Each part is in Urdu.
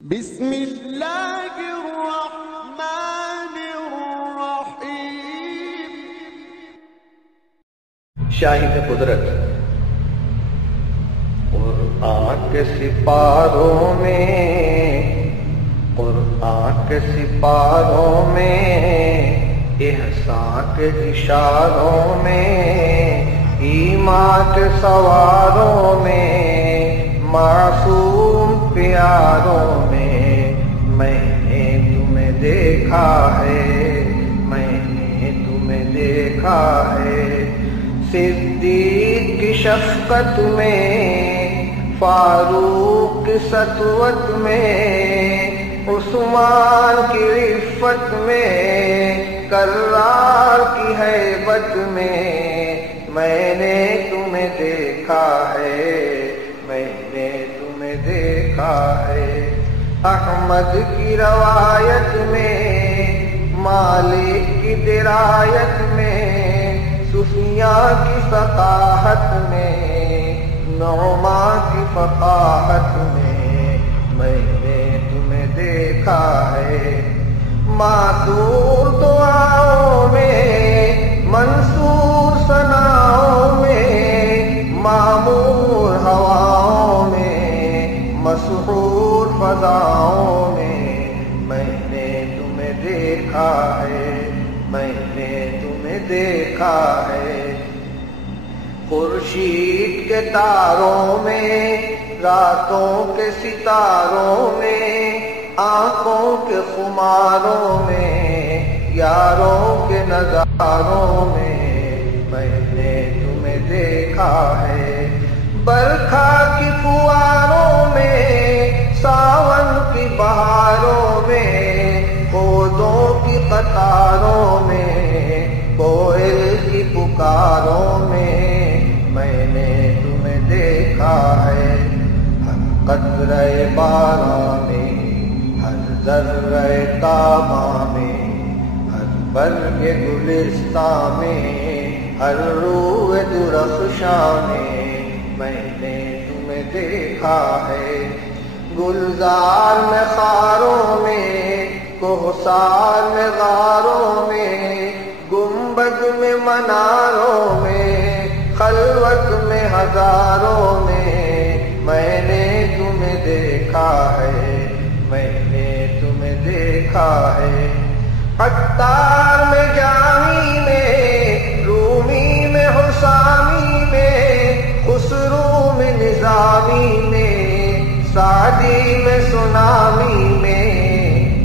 بسم اللہ الرحمن الرحیم۔ شاہد قدرت قرآن کے سپاروں میں، قرآن کے سپاروں میں، احسان کے اشاروں میں، ایمان کے سواروں میں، معصوم پیاروں میں میں نے تمہیں دیکھا ہے، میں نے تمہیں دیکھا ہے۔ صدیق کی شفقت میں، فاروق کی سطوت میں، عثمان کی عفت میں، کرار کی ہیبت میں میں نے تمہیں دیکھا ہے، میں نے تمہیں دیکھا ہے۔ احمد کی روایت میں، مالک کی درایت میں، سفیاں کی ثقافت میں، نعمان کی فقاہت میں نے تمہیں دیکھا ہے۔ معذور دعاؤں میں، منصور ثناؤں میں، معمور ہواؤں میں، مسحور فضاؤں میں نے تمہیں دیکھا ہے، میں نے تمہیں دیکھا ہے۔ خورشید کے تاروں میں، راتوں کے ستاروں میں، آنکھوں کے خماروں میں، یاروں کے نظاروں میں نے تمہیں دیکھا ہے۔ برکھا کی فواروں میں، ساون کی بہاروں میں، پودوں کی قطاروں میں، کوئل کی پکاروں میں نے تمہیں دیکھا ہے۔ ہر قطرہ باران میں، ہر ذرہ تاباں میں، ہر برگ گلستاں میں، ہر روح درخشاں میں نے تمہیں دیکھا ہے۔ گلزار میں خاروں میں، کوہسار میں غاروں میں، گنبد میں مناروں میں، خلوت میں ہزاروں میں نے تمہیں دیکھا ہے، میں نے تمہیں دیکھا ہے۔ عطار میں جامی میں، رومی میں حسامی میں، خسرو میں نظامی میں، سعدی میں سنامی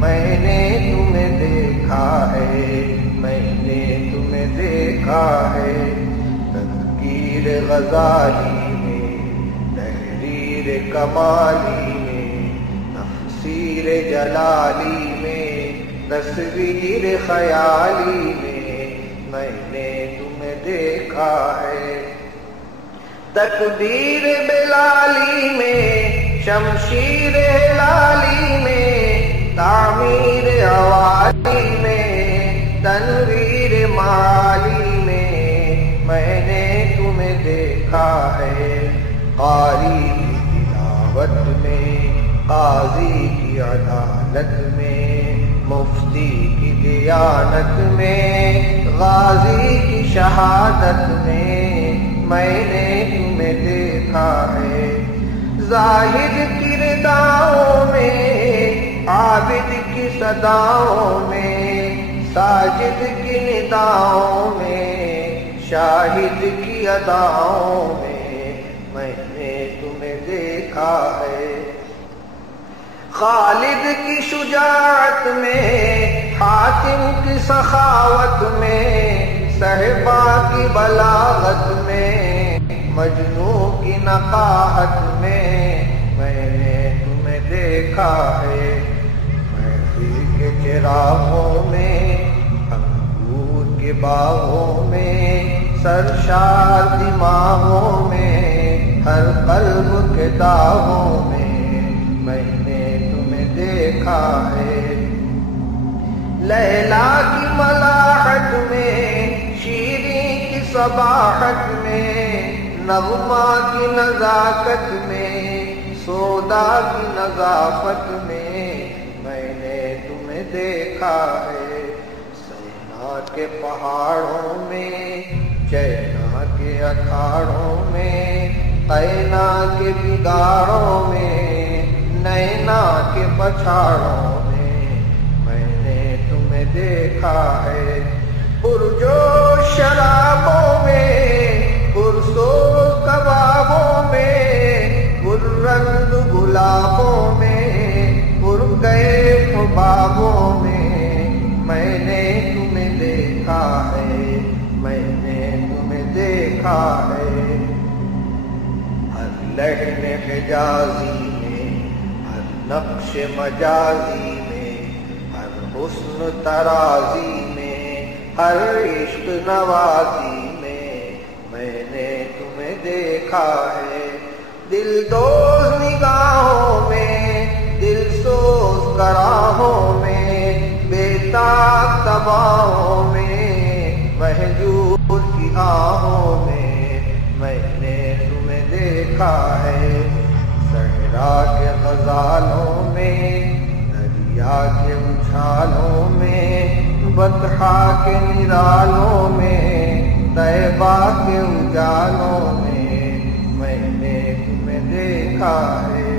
میں نے تمہیں دیکھا ہے، میں نے تمہیں دیکھا ہے۔ تذکیر غزالی میں، تحریر کمالی میں، تفسیر جلالی میں، تصویر خیالی میں نے تمہیں دیکھا ہے۔ تکبیر بلالی میں، شمشیر ہلالی میں، تعمیر عوالی میں، تنویر معالی میں نے تمہیں دیکھا ہے۔ قاری کی تلاوت میں، قاضی کی عدالت میں، مفتی کی دیانت میں، غازی کی شہادت میں نے تمہیں دیکھا ہے۔ زاہد کی رداؤں میں، عابد کی صداؤں میں، ساجد کی نداؤں میں، شاہد کی اداؤں میں نے تمہیں دیکھا ہے۔ خالد کی شجاعت میں، حاتم کی سخاوت میں، صہبا کی بلاغت میں، مجنو کی نقاہت میں نے تمہیں دیکھا ہے۔ محفل کے چراغوں میں، انگور کے باغوں میں، سرشار دماغوں میں، ہر قلب کے داغوں میں نے تمہیں دیکھا ہے۔ لیلا کی ملاحت میں، شیریں کی صباحت میں، نغمہ کی نزاکت میں، سودا کی نظافت میں میں نے تمہیں دیکھا ہے، سینا کے پہاڑوں میں، چینا کے اکھاڑوں میں، قینا کے بگاڑوں میں، نینا کے پچھاڑوں میں نے تمہیں دیکھا ہے، پرجوش شرابوں میں، پرسوز کبابوں میں، پررنگ گلابوں میں، پرگئے خوابوں میں نے تمہیں دیکھا ہے، میں نے تمہیں دیکھا ہے، ہر لحن حجازی میں، ہر نقش مجازی میں، ہر حسن ترازی میں، ہر عشق نوازی میں نے تمہیں دیکھا ہے، دل دوز نگاہوں میں، دل سوز گراہوں میں، بے تاب تباہوں میں، مہجور کی آہوں میں نے تمہیں دیکھا ہے، صحرا کے غزالوں میں، دریا کے اچھالوں میں، بطحا کے نرالوں میں، طیبہ کے اجالوں میں نے تمہیں دیکھا ہے،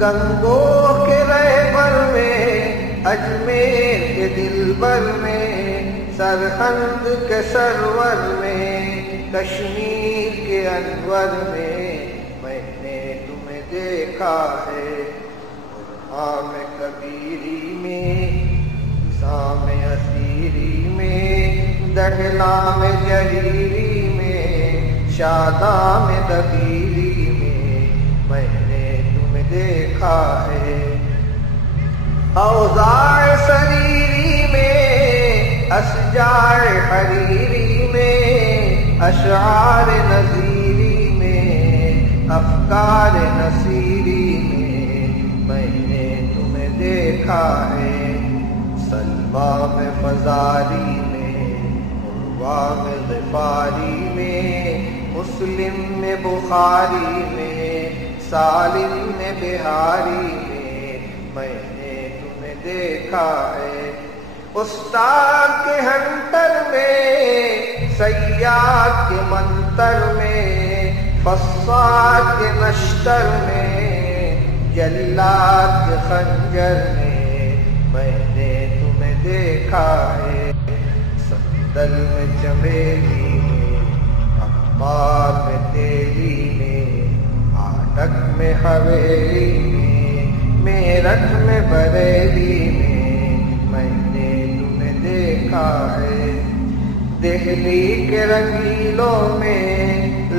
گنگو کے رہبر میں، اجمیر کے دلبر میں، سرہند کے سرور میں، کشمیر کے انور میں نے تمہیں دیکھا ہے، قرآن کبیری میں، سام اسیری میں، دہلام جہیری میں، شادام دبیری میں نے تمہیں دیکھا ہے، اوضاع سریری میں، اشجار حریری میں، اشعار نذیری میں، افکار نصیری میں نے تمہیں دیکھا ہے، سلوہ میں فزاری میں، عروہ میں غفاری میں، مسلم میں بخاری میں، سالم میں بہاری میں نے تمہیں دیکھا ہے، استاد کے ہنٹر میں، صیاد کے منتر میں، فصاد کے نشتر میں، جلاد کے خنجر میں نے تمہیں دیکھا ہے، سندل میں چمیلی میں، اخبار میں تیلی میں، آٹک میں حویلی میں، میرٹھ میں بریلی میں نے تمہیں دیکھا ہے، دہلی کے رنگیلوں میں،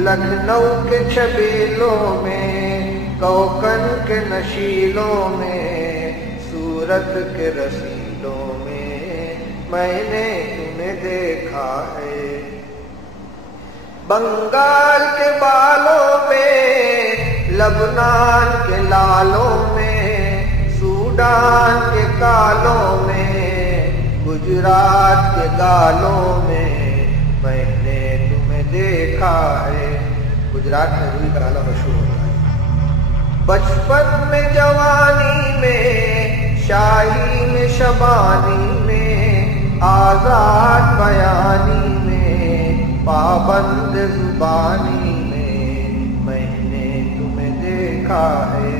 لکھنؤ کے چھبیلوں میں، کوکن کے نشیلوں میں، سورت کے رسیلوں میں نے تمہیں دیکھا ہے، بنگال کے بالوں میں، لبنان کے لالوں میں، سوڈان کے کالوں میں، گجرات کے گالوں میں نے تمہیں دیکھا ہے، گجرات میں روئی کا لالا مشہور ہوتا ہے، بچپن میں جوانی میں، شاہی میں شبانی میں، آزاد بیانی میں، پابند زبانی میں نے تمہیں دیکھا ہے،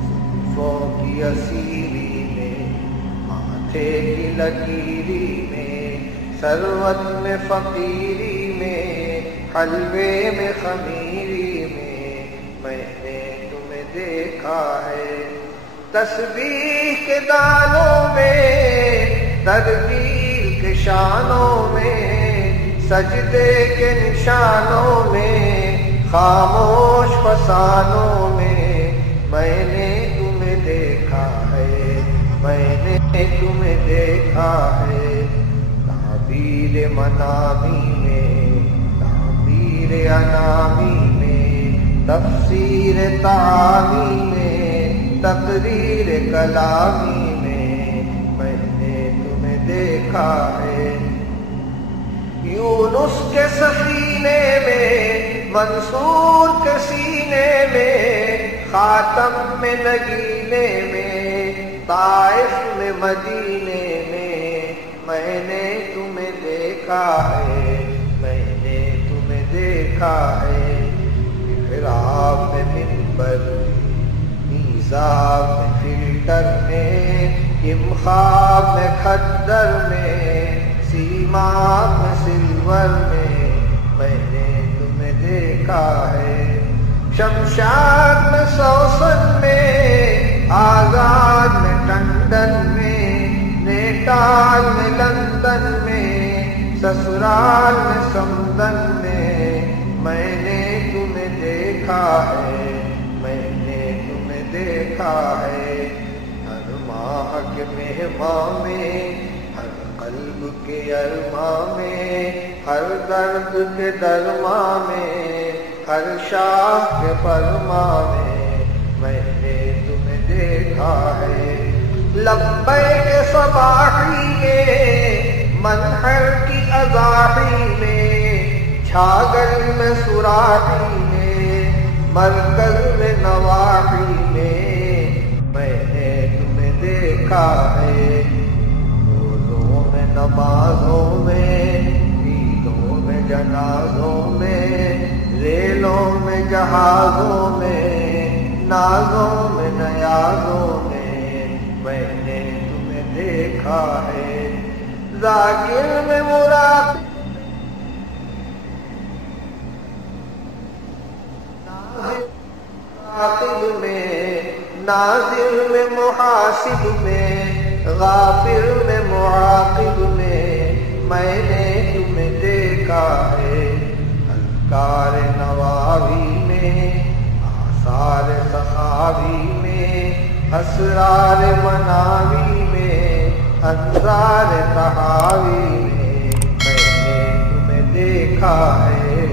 زلفوں کی اسیری میں، ماتھے کی لکیری میں، ثروت میں فقیری میں، حلوے میں خمیری میں نے تمہیں دیکھا ہے، تسبیح کے دانوں میں، تدبیر کے شانوں میں، سجدے کے نشانوں میں، خاموش فسانوں میں نے تمہیں دیکھا ہے، میں نے تمہیں دیکھا ہے، تعبیر منامی میں، تعبیر انامی میں، تفسیر تعامی میں، تقریر کلامی میں نے تمہیں دیکھا ہے، یونس کے سفینے میں، منصور کے سینے میں، خاتم میں نگینے میں، طائف میں مدینے میں نے تمہیں دیکھا ہے، میں نے تمہیں دیکھا ہے۔ محراب میں منبر، میزاب میں فلٹر میں، امخاب میں کھدر میں، سیماب میں سلور میں نے تمہیں دیکھا ہے۔ شمشاد میں سوسن میں، آزاد میں ٹنڈن میں، نیٹال میں لندن میں، سسرال میں سمدن میں نے تمہیں دیکھا ہے، میں نے تمہیں دیکھا ہے۔ ہر ماہ کے مہماں میں، ہر قلب کے ارماں میں، ہر درد کے درماں میں، ہر شاہ کے فرما میں نے تمہیں دیکھا ہے۔ لبیک صباحی میں، منحر کی اضاحی میں، چھاگل میں سراحی میں، مرکز میں نواحی میں نے تمہیں دیکھا ہے۔ روزوں میں نمازوں میں، عیدوں میں جنازوں میں، ریلوں میں جہازوں میں، نازوں میں نیازوں میں نے تمہیں دیکھا ہے۔ ذاکر میں مراقب، عاقب میں، ناظر میں محاسب میں، غافر میں معاقب میں نے تمہیں دیکھا ہے۔ اذکار نواوی میں، آثار سخاوی میں، اسرار مناوی میں، انظار تحاوی میں نے تمہیں دیکھا ہے۔